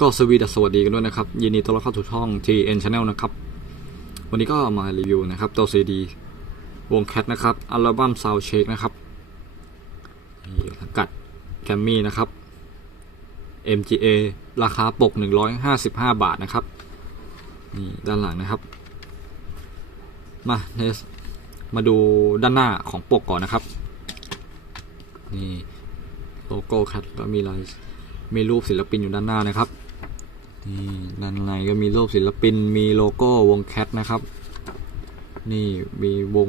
ก็สวีดัสสวัสดีกันด้วยนะครับ ยินดีต้อนรับเข้าสู่ช่อง TN Channel นะครับ วันนี้ก็มารีวิวนะครับตัว CD วงแคทนะครับ อัลบั้ม Sound Check นะครับนี่กัดแกมมี่นะครับ MGA ราคาปก 155 บาทนะครับ นี่ด้านหลังนะครับ มาเนสมาดูด้านหน้าของปกก่อนนะครับ นี่โลโก้แคทก็มีลายมีรูปศิลปินอยู่ด้านหน้านะครับ นี่ด้านในก็มีรูปศิลปิน มีโลโก้วงแคทนะครับ นี่มีวง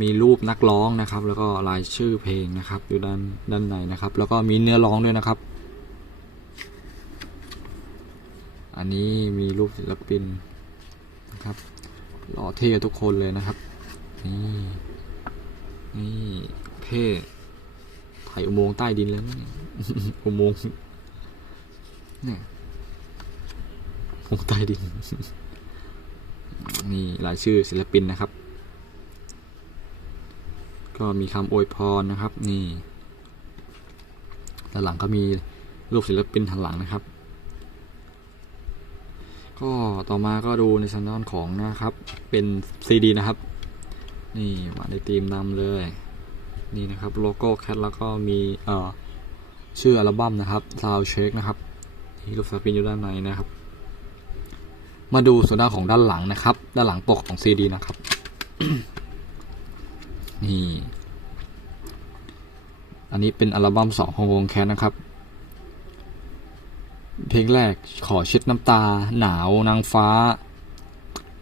มีรูปนักร้องนะครับ แล้วก็ลายชื่อเพลงนะครับ อยู่ด้านด้านในนะครับ แล้วก็มีเนื้อร้องด้วยนะครับ อันนี้มีรูปศิลปินนะครับหล่อเท่ทุกคนเลยนะครับ นี่นี่เท่ถ่ายอุโมงค์ใต้ดินแล้วเนี่ยอุโมงค์เนี่ย งใต้ดินนี่รายชื่อศิลปินนะครับ ก็มีคำอวยพรนะครับ นี่ด้านหลังก็มีรูปศิลปินหันหลังนะครับ ก็ต่อมาก็ดูในชั้นด้านของนะครับ เป็นซีดีนะครับ นี่มาในธีมนำเลย นี่นะครับโลโก้แคทแล้วก็มีเอ่อชื่ออัลบั้มนะครับ Sound Check นะครับนี่รูปศิลปินอยู่ด้านในนะครับ มาดูส่วนด้านของด้านหลังนะครับ ด้านหลังปกของซีดีนะครับ นี่ อันนี้เป็นอัลบั้มสองของวงแคทนะครับ เพลงแรกขอเช็ดน้ำตา หนาวนางฟ้า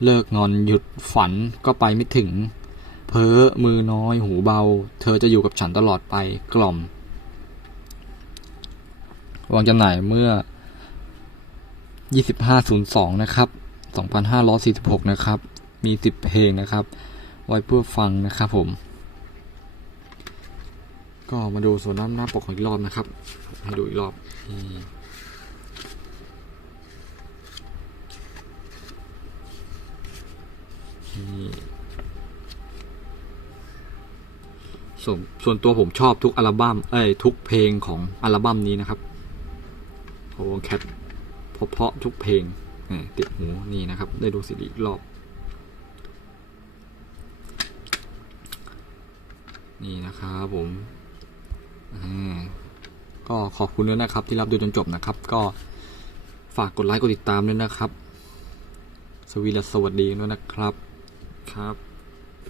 เลิกงอนหยุดฝันก็ไปไม่ถึง เพ้อมือน้อยหูเบา เธอจะอยู่กับฉันตลอดไปกล่อมวางจำหน่ายเมื่อ 2502 นะครับ 2546 นะครับ มี 10 เพลงนะครับ ไว้เพื่อฟังนะครับผม ก็มาดูส่วนด้านหน้าปกของอีกรอบนะครับ ให้ดูอีกรอบนี่ส่วนส่วนตัวผมชอบทุกอัลบั้ม เอ้ย ทุกเพลงของอัลบั้มนี้นะครับของวงแคท เพราะทุกเพลงติดหูนี่นะครับ ได้ดูซีดีอีกรอบ นี่นะครับผมก็ขอบคุณด้วยนะครับ ที่รับดูจนจบนะครับ ก็ฝากกดไลค์กดติดตามด้วยนะครับ สวีดัสสวัสดีด้วยนะครับครับ